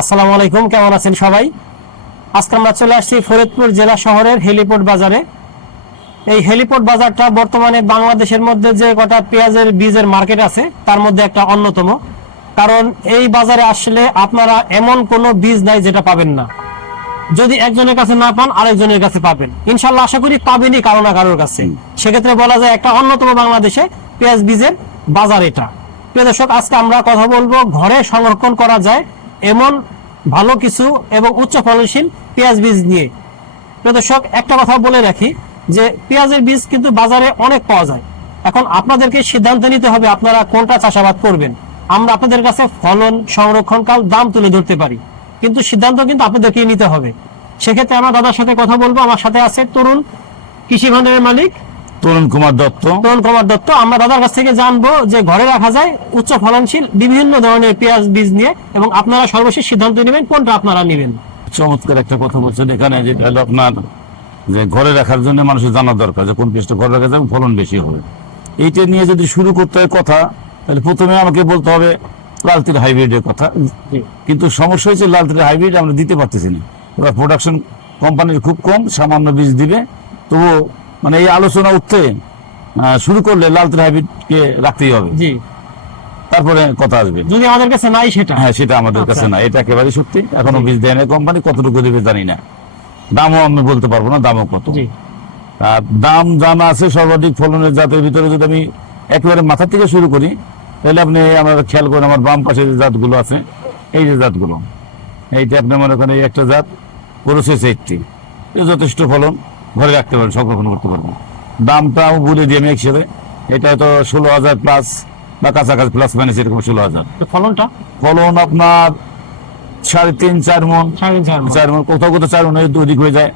আসসালামু আলাইকুম, কেমন আছেন সবাই? আজকে আমরা চলে আসছি ফরিদপুর জেলা শহরের হেলিপোর্ট বাজারে। এই হেলিপোর্ট বাজারটা বর্তমানে বাংলাদেশের মধ্যে যে কটা পেঁয়াজের বীজের মার্কেট আছে, তার মধ্যে একটা অন্যতম। কারণ এই বাজারে আসলে আপনারা এমন কোনো বীজ নাই যেটা পাবেন না। যদি একজনের কাছে না পান, আরেকজনের কাছে পাবেন। ইনশাল্লাহ আশা করি পাবেনই কারও না কারোর কাছে। সেক্ষেত্রে বলা যায় একটা অন্যতম বাংলাদেশে পেঁয়াজ বীজের বাজার এটা। প্রিয় দর্শক, আজকে আমরা কথা বলব ঘরে সংরক্ষণ করা যায় এমন ভালো কিছু এবং উচ্চ ফলনশীল পেঁয়াজ বীজ নিয়ে। প্রিয় দর্শক, একটা কথা বলে রাখি যে পেঁয়াজের বীজ কিন্তু বাজারে অনেক পাওয়া যায়। এখন আপনাদেরকে সিদ্ধান্ত নিতে হবে আপনারা কোনটা চাষাবাদ করবেন। আমরা আপনাদের কাছে ফলন সংরক্ষণকাল দাম তুলে ধরতে পারি। কিন্তু সিদ্ধান্ত কিন্তু আপনাদেরকে নিতে হবে। সেক্ষেত্রে আমার দাদার সাথে কথা বলব। আমার সাথে আছে তরুণ কৃষি ভান্ডারের মালিক তরুণ কুমার দত্ত। তরুণ কুমার দত্ত আমরা দাদার কাছ থেকে জানব যে ঘরে রাখা যায় উচ্চ ফলনশীল বিভিন্ন ধরনের পেঁয়াজ বীজ নিয়ে এবং আপনারা সর্বশেষ সিদ্ধান্ত নেবেন কোনটা আপনারা নেবেন। চমৎকার একটা কথা বলছেন এখানে যেটা হলো আপনার যে ঘরে রাখার জন্য মানুষের জানা দরকার যে কোন পেস্টটা ঘরে রাখা যাবে ফলন বেশি হবে। এইটা নিয়ে যদি শুরু করতে হয় কথা তাহলে প্রথমে আমাকে বলতে হবে লালতির হাইব্রিডের কথা। কিন্তু সমস্যা হয়েছে লালতির হাইব্রিড আমরা দিতে পারতেছি না। ওরা প্রোডাকশন কোম্পানির খুব কম সামান্য বীজ দিবে তবুও মানে এই আলোচনা উঠতে শুরু করলে লালতির হাইব্রিডকে রাখতেই হবে। জি। তারপরে কথা আসবে। যদি আমাদের কাছে নাই সেটা? হ্যাঁ সেটা আমাদের আচ্ছা। কাছে না এটা একেবারে সত্যি। এখনও বীজ দেয় না কোম্পানি কতটুকু দেবে জানি না। দামও আমি বলতে পারব না দামও কত। দাম জানা আছে সর্বাধিক ফলনের জাতের ভিতরে যদি আমি একেবারে মাথা থেকে শুরু করি তাহলে আপনি আমরা খেয়াল করেন আমার বাম পাশে যে জাতগুলো আছে এই যে জাতগুলো এইটা আপনি মনে করেন এই একটা জাত প্রসেস এইটটি যথেষ্ট ফলন। ঘরে রাখতে পারেন সংরক্ষণ করতে পারবেন দামটাও বলে দিয়ে আমি একসাথে। এটা হয়তো ষোলো হাজার প্লাস বা কাছাকাছি প্লাস মাইনাস এরকম ষোলো হাজার। তো ফলনটা? ফলন আপনার সাড়ে তিন চার মন। চার মন। কোথাও কোথাও চার মনের অধিক হয়ে যায়।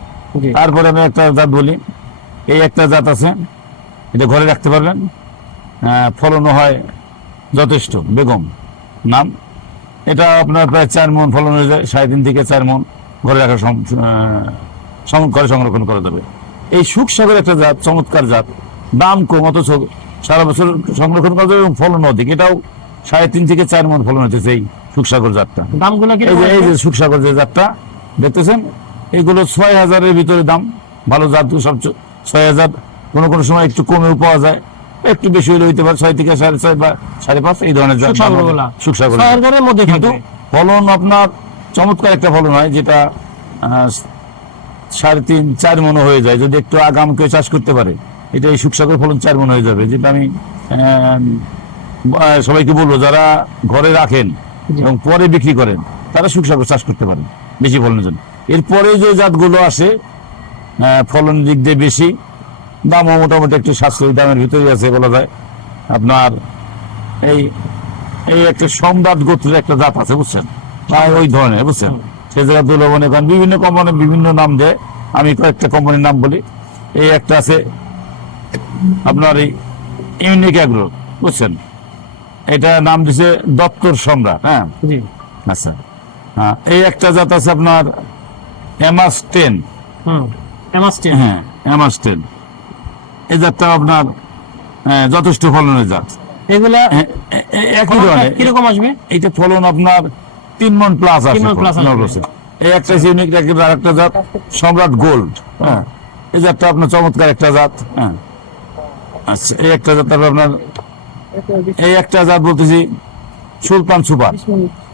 তারপরে আমি একটা জাত বলি এই একটা জাত আছে এটা ঘরে রাখতে পারবেন। ফলনও হয় যথেষ্ট বেগম। নাম? এটা আপনার প্রায় চার মন ফলন হয়ে যায় সাড়ে তিন থেকে চার মন ঘরে রাখা ঘরে সংরক্ষণ করা যাবে। এই সুখসাগর একটা জাত চমৎকার জাত দাম কম অথচ সারা বছর সংরক্ষণ করা যাবে এবং ফলন অধিক। এটাও সাড়ে তিন থেকে চার মন ফলন হচ্ছে এই সুখসাগর জাতটা। দামগুলো কি এই যে সুখসাগর যে জাতটা দেখতেছেন? এগুলো ছয় হাজারের ভিতরে দাম। ভালো জাত সব ছয় হাজার কোনো কোনো সময় একটু কমেও পাওয়া যায়। একটু বেশি হলে হইতে পারে ছয় থেকে সাড়ে ছয় বা সাড়ে পাঁচ এই ধরনের। সুখসাগর মধ্যে কিন্তু ফলন আপনার চমৎকার একটা ফলন হয় যেটা সাড়ে তিন চার মনে হয়ে যায়। যদি একটু আগাম কেউ চাষ করতে পারে এটা এই সুখসাগর ফলন চার মনে হয়ে যাবে। যেটা আমি সবাইকে বলব যারা ঘরে রাখেন এবং পরে বিক্রি করেন তারা সুখসাগর চাষ করতে পারেন বেশি ফলনের জন্য। এরপরে যে জাতগুলো আসে ফলন দিক দিয়ে বেশি দামও মোটামুটি একটু সাশ্রয়ী দামের ভিতরেই আছে বলা যায়। আপনার এই এই একটা সম্রাট গোত্রের একটা জাত আছে বুঝছেন? প্রায় ওই ধরনের বুঝছেন? সে জায়গা এখন বিভিন্ন কোম্পানি বিভিন্ন নাম দেয়। আমি কয়েকটা কোম্পানির নাম বলি। এই একটা আছে আপনার এই ইউনিক অ্যাগ্রো বুঝছেন? এটা নাম দিছে দপ্তর সম্রাট হ্যাঁ? আচ্ছা। হ্যাঁ এই একটা জাত আছে আপনার এমাস টেন হ্যাঁ এমাস টেন এই জাতটা আপনার আহ, যথেষ্ট ফলনের জাত। এগুলা এ- একই ধরনের। কীরকম আসবে? এইটা ফলন আপনার তিন মন প্লাস আছে। এই একটা ইউনিক আর একটা জাত সম্রাট গোল্ড। হ্যাঁ এই জাতটা আপনার চমৎকার একটা জাত হ্যাঁ। আচ্ছা এই একটা জাত তারপর আপনার এই একটা জাত বলতেছি সুলতান সুপার।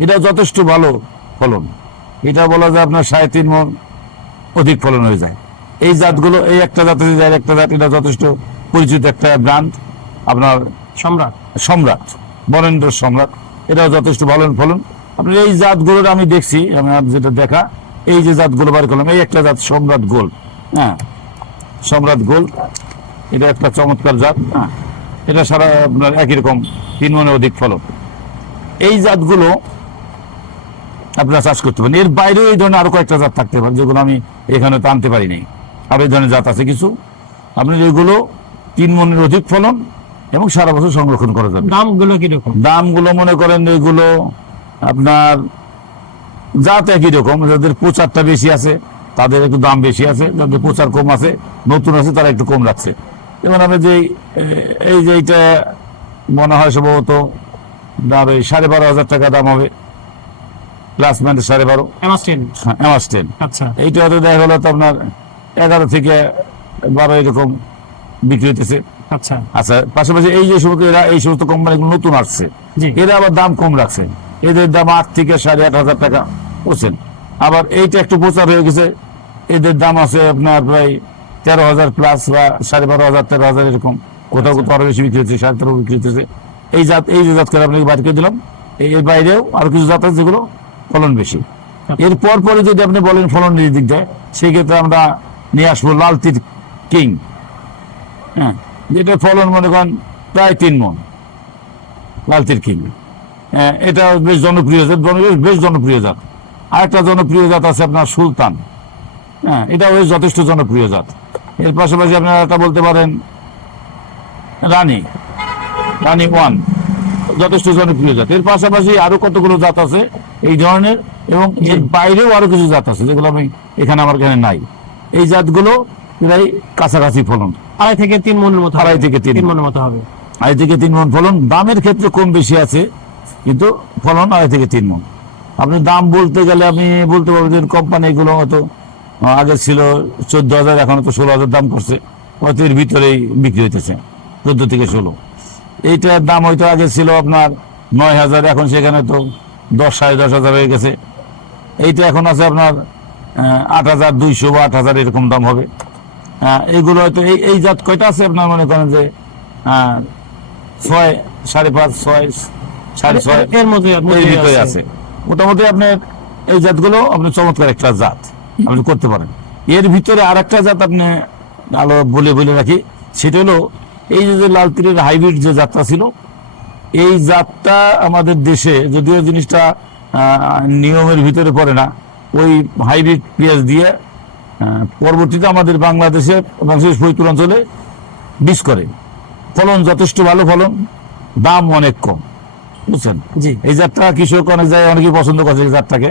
এটা যথেষ্ট ভালো ফলন। এটা বলা যায় আপনার সাড়ে তিন মন অধিক ফলন হয়ে যায়। এই জাতগুলো এই একটা জাতের যায় একটা জাত এটা যথেষ্ট পরিচিত একটা ব্র্যান্ড আপনার সম্রাট। সম্রাট বরেন্দ্র সম্রাট। এটাও যথেষ্ট ভালো ফলন। আপনার এই জাতগুলোর আমি দেখছি আমার যেটা দেখা এই যে জাতগুলো বার করলাম এই একটা জাত সম্রাট গোল হ্যাঁ সম্রাট গোল এটা একটা চমৎকার জাত হ্যাঁ এটা সারা আপনার একই রকম তিন মনে অধিক ফলন এই জাতগুলো আপনারা চাষ করতে পারেন। এর বাইরেও এই ধরনের আরও কয়েকটা জাত থাকতে পারে যেগুলো আমি এখানে তো আনতে পারি নাই। আর এই ধরনের জাত আছে কিছু। আপনার এগুলো তিন মনের অধিক ফলন এবং সারা বছর সংরক্ষণ করা যাবে। দামগুলো কীরকম? দামগুলো মনে করেন এগুলো আপনার জাত একই রকম যাদের প্রচারটা বেশি আছে তাদের একটু দাম বেশি আছে যাদের প্রচার কম আছে নতুন আছে তারা একটু কম রাখছে। যেমন আমি যে এই যে এইটা মনে হয় সম্ভবত দাম এই সাড়ে বারো হাজার টাকা দাম হবে। প্লাস মানে সাড়ে বারো। অ্যামাস্টেন অ্যামাস্টেন আচ্ছা। এইটা হয়তো দেখা গেলো তো আপনার এগারো থেকে বারো এরকম বিক্রি হইতেছে। আচ্ছা। আচ্ছা পাশাপাশি এই যে সমস্ত এরা এই সমস্ত কোম্পানিগুলো নতুন আসছে। জি। এরা আবার দাম কম রাখছে। এদের দাম আট থেকে সাড়ে আট হাজার টাকা, বুঝছেন? আবার এইটা একটু প্রচার হয়ে গেছে, এদের দাম আছে আপনার প্রায় তেরো হাজার প্লাস বা সাড়ে বারো হাজার, তেরো হাজার এরকম। কোথাও কোথাও আরও বেশি বিক্রি হচ্ছে, সাড়ে তেরো বিক্রি হচ্ছে এই জাত, এই যে জাত করে আপনাকে করে দিলাম এর বাইরেও আরও কিছু জাত আছে যেগুলো ফলন বেশি। এরপর পরে যদি আপনি বলেন ফলনের দিক দেয়, সেক্ষেত্রে আমরা নিয়ে আসব লাল লালতির কিং। হ্যাঁ যেটা ফলন মনে করেন প্রায় তিন মন লাল লালতির কিং। এটা বেশ জনপ্রিয় জাত জন- বেশ জনপ্রিয় জাত। আরেকটা জনপ্রিয় জাত আছে আপনার সুলতান। হ্যাঁ এটা বেশ যথেষ্ট জনপ্রিয় জাত। এর পাশাপাশি আপনারা একটা বলতে পারেন রানী। রানী ওয়ান যথেষ্ট জনপ্রিয় জাত। এর পাশাপাশি আরও কতগুলো জাত আছে এই ধরনের এবং এর বাইরেও আরও কিছু জাত আছে যেগুলো আমি এখানে আমার এখানে নাই। এই জাতগুলো প্রায় কাছাকাছি ফলন। আড়াই থেকে তিন মনের মতো আড়াই থেকে তিন। মনের মতো হবে। আড়াই থেকে তিন মন ফলন। দামের ক্ষেত্রে কম বেশি আছে। কিন্তু ফলন আড়াই থেকে তিন মন। আপনি দাম বলতে গেলে আপনি বলতে পারবেন যে কোম্পানিগুলো হয়তো আগে ছিল চোদ্দ হাজার, এখন তো ষোলো হাজার দাম করছে। হয়তো এর ভিতরেই বিক্রি হইতেছে, চোদ্দ থেকে ষোলো। এইটার দাম হয়তো আগে ছিল আপনার নয় হাজার, এখন সেখানে তো দশ, সাড়ে দশ হাজার হয়ে গেছে। এইটা এখন আছে আপনার আট হাজার, দুইশো বা আট হাজার এরকম দাম হবে। এইগুলো হয়তো এই এই জাত কয়টা আছে আপনার মনে করেন যে ছয়, সাড়ে পাঁচ, ছয় সাড়ে ছয় এর মধ্যে ভিতরে আছে। মোটামুটি আপনার এই জাতগুলো আপনি চমৎকার একটা জাত। আপনি করতে পারেন। এর ভিতরে আর একটা জাত আপনি আলো বলে বলে রাখি সেটা হলো এই যে লাল তীরের হাইব্রিড যে জাতটা ছিল এই জাতটা আমাদের দেশে যদিও জিনিসটা নিয়মের ভিতরে পড়ে না ওই হাইব্রিড পেঁয়াজ দিয়ে পরবর্তীতে আমাদের বাংলাদেশে বাংলাদেশ ফরিদপুর অঞ্চলে বীজ করে। ফলন যথেষ্ট ভালো ফলন দাম অনেক কম। বুঝছেন? জি। এই জাতটা কৃষক অনেক জায়গায় অনেকেই পছন্দ করে এই জাতটাকে।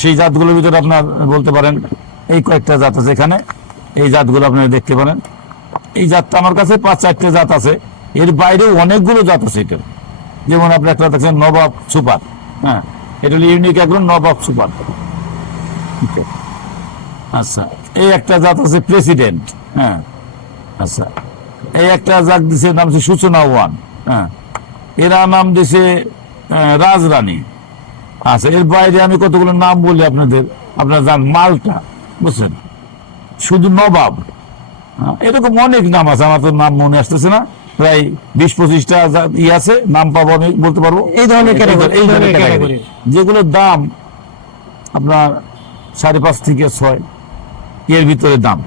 সেই জাতগুলোর ভিতরে আপনার বলতে পারেন এই কয়েকটা জাত আছে এখানে। এই জাতগুলো আপনারা দেখতে পারেন। এই জাতটা আমার কাছে পাঁচ চারটে জাত আছে। এর বাইরেও অনেকগুলো জাত আছে এটা যেমন আপনি একটা দেখছেন নবাব সুপার। হ্যাঁ এটা হলো ইউনিক একজন নবাব সুপার। আচ্ছা এই একটা জাত আছে প্রেসিডেন্ট। হ্যাঁ আচ্ছা। এই একটা জাত দিছে নাম হচ্ছে সূচনা ওয়ান। হ্যাঁ এরা নাম দিছে রাজরানী। আচ্ছা এর বাইরে আমি কতগুলো নাম বলি আপনাদের? আপনারা জান মালটা বুঝছেন? শুধু নবাব। এরকম অনেক নাম আছে আমার তো নাম মনে আসতেছে না। প্রায় বিশ পঁচিশটা ই আছে নাম পাবো আমি বলতে পারব? এই ধরনের এই category। যেগুলোর দাম আপনার সাড়ে পাঁচ থেকে ছয় এর ভিতরে দাম।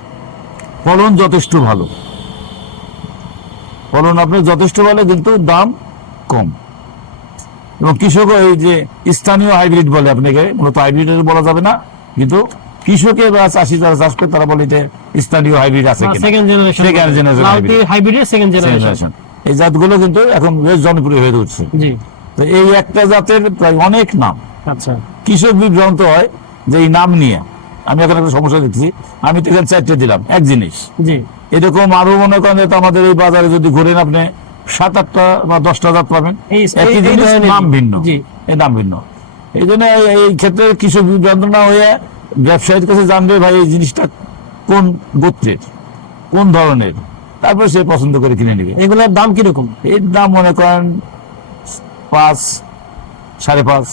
ফলন যথেষ্ট ভালো। ফলন আপনি যথেষ্ট ভালো কিন্তু দাম কম। এবং কৃষকও এই যে স্থানীয় হাইব্রিড বলে আপনাকে মূলত হাইব্রিড বলা যাবে না কিন্তু কৃষকের বা চাষি যারা চাষ করে তারা বলে এটা স্থানীয় হাইব্রিড আছে সেকেন্ড জেনারেশন সেকেন্ড জেনারেশন এই জাতগুলো কিন্তু এখন বেশ জনপ্রিয় হয়ে উঠছে। তো এই একটা জাতের প্রায় অনেক নাম। আচ্ছা। কৃষক বিভ্রান্ত হয় যে এই নাম নিয়ে। আমি এখন একটা সমস্যা দেখছি। আমি তো এখানে চারটে দিলাম। এক জিনিস। এরকম আরও মনে করেন যে আমাদের এই বাজারে যদি ঘুরেন আপনি সাত আটটা বা দশটা জাত পাবেন। এই- একই জিনিস নাম ভিন্ন। এই নাম ভিন্ন। এই জন্য এই- ক্ষেত্রে বিভ্রান্ত না হয়ে ব্যবসায়ীর কাছে জানবে ভাই এই জিনিসটা কোন গোত্রের কোন ধরনের। তারপর সে পছন্দ করে কিনে নেবে। এগুলোর দাম কীরকম? এর দাম মনে করেন পাঁচ সাড়ে পাঁচ।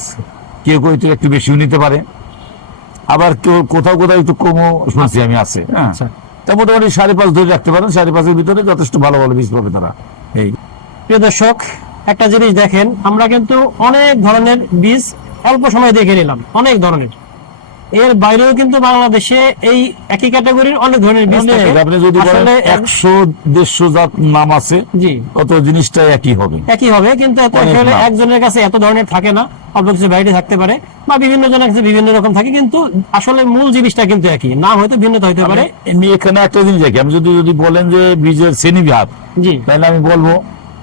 কেউ কেউ একটু একটু বেশিও নিতে পারে। আবার কেউ কোথাও কোথাও একটু কমও শুনছি আমি আছে হ্যাঁ। আচ্ছা। তা মোটামুটি সাড়ে পাঁচ ধরে রাখতে পারেন। সাড়ে পাঁচের ভিতরে যথেষ্ট ভালো ভালো বীজ পাবে তারা। এই প্রিয় দর্শক একটা জিনিস দেখেন আমরা কিন্তু অনেক ধরনের বীজ অল্প সময় দেখে নিলাম অনেক ধরনের। এর বাইরেও কিন্তু বাংলাদেশে এই একই ক্যাটাগরির অনেক ধরনের বীজ আপনি যদি বলেন আসলে একশো দেড়শো জাত নাম আছে জি। কত জিনিসটা একই হবে। একই হবে কিন্তু এত আসলে একজনের কাছে এত ধরনের থাকে না অল্প কিছু ভ্যারাইটি থাকতে পারে বা বিভিন্ন জনের কাছে বিভিন্ন রকম থাকে কিন্তু আসলে মূল জিনিসটা কিন্তু একই নাম হয়তো ভিন্নতা হতে পারে। এমনি এখানে একটা জিনিস দেখি আমি যদি যদি বলেন যে বীজের শ্রেণি বিভাগ জি। তাহলে আমি বলব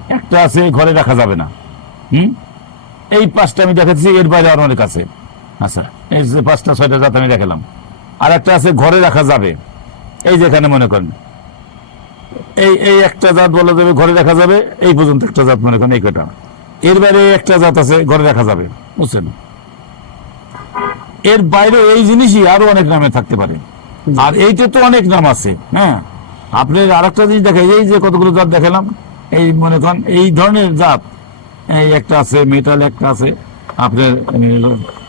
একটা আছে ঘরে রাখা যাবে না। হুম? এই পাঁচটা আমি দেখাচ্ছি এর বাইরে আরও অনেক আছে। আচ্ছা এই যে পাঁচটা ছয়টা জাত আমি দেখালাম। আর একটা আছে ঘরে রাখা যাবে। এই যেখানে মনে করেন। এই এই একটা জাত বলা যাবে ঘরে রাখা যাবে। এই পর্যন্ত একটা জাত মনে করেন এই কটা এর বাইরে একটা জাত আছে ঘরে রাখা যাবে। বুঝছেন? এর বাইরে এই জিনিসই আরও অনেক নামে থাকতে পারে। আর এইটা তো অনেক নাম আছে হ্যাঁ? আপনার আরেকটা জিনিস দেখা এই যে কতগুলো জাত দেখালাম। এই মনে করেন এই ধরনের জাত এই একটা আছে মেটাল একটা আছে আপনার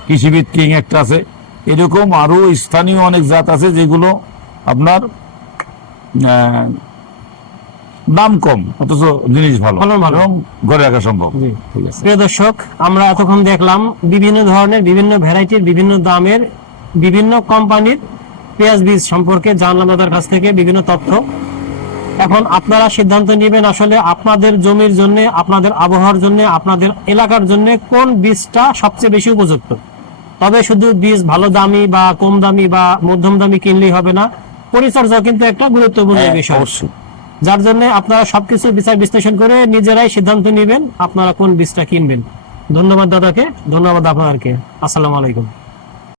কৃষিবিদ কিং একটা আছে এরকম আরও স্থানীয় অনেক জাত আছে যেগুলো আপনার দাম কম অথচ জিনিস ভালো। এবং ঘরে রাখা সম্ভব জি। ঠিক আছে প্রিয় দর্শক আমরা এতক্ষণ দেখলাম বিভিন্ন ধরনের বিভিন্ন ভ্যারাইটির বিভিন্ন দামের বিভিন্ন কোম্পানির পেঁয়াজ বীজ সম্পর্কে জানলাম তাদের কাছ থেকে বিভিন্ন তথ্য এখন আপনারা সিদ্ধান্ত নেবেন আসলে আপনাদের জমির জন্য আপনাদের আবহাওয়ার জন্য আপনাদের এলাকার জন্য কোন বীজটা সবচেয়ে বেশি উপযুক্ত। তবে শুধু বীজ ভালো দামি বা কম দামি বা মধ্যম দামি কিনলেই হবে না পরিচর্যা কিন্তু একটা গুরুত্বপূর্ণ হ্যাঁ, বিষয়। যার জন্য আপনারা সবকিছু বিচার বিশ্লেষণ করে নিজেরাই সিদ্ধান্ত নেবেন আপনারা কোন বীজটা কিনবেন। ধন্যবাদ দাদাকে ধন্যবাদ আপনাদেরকে। আসসালামু আলাইকুম।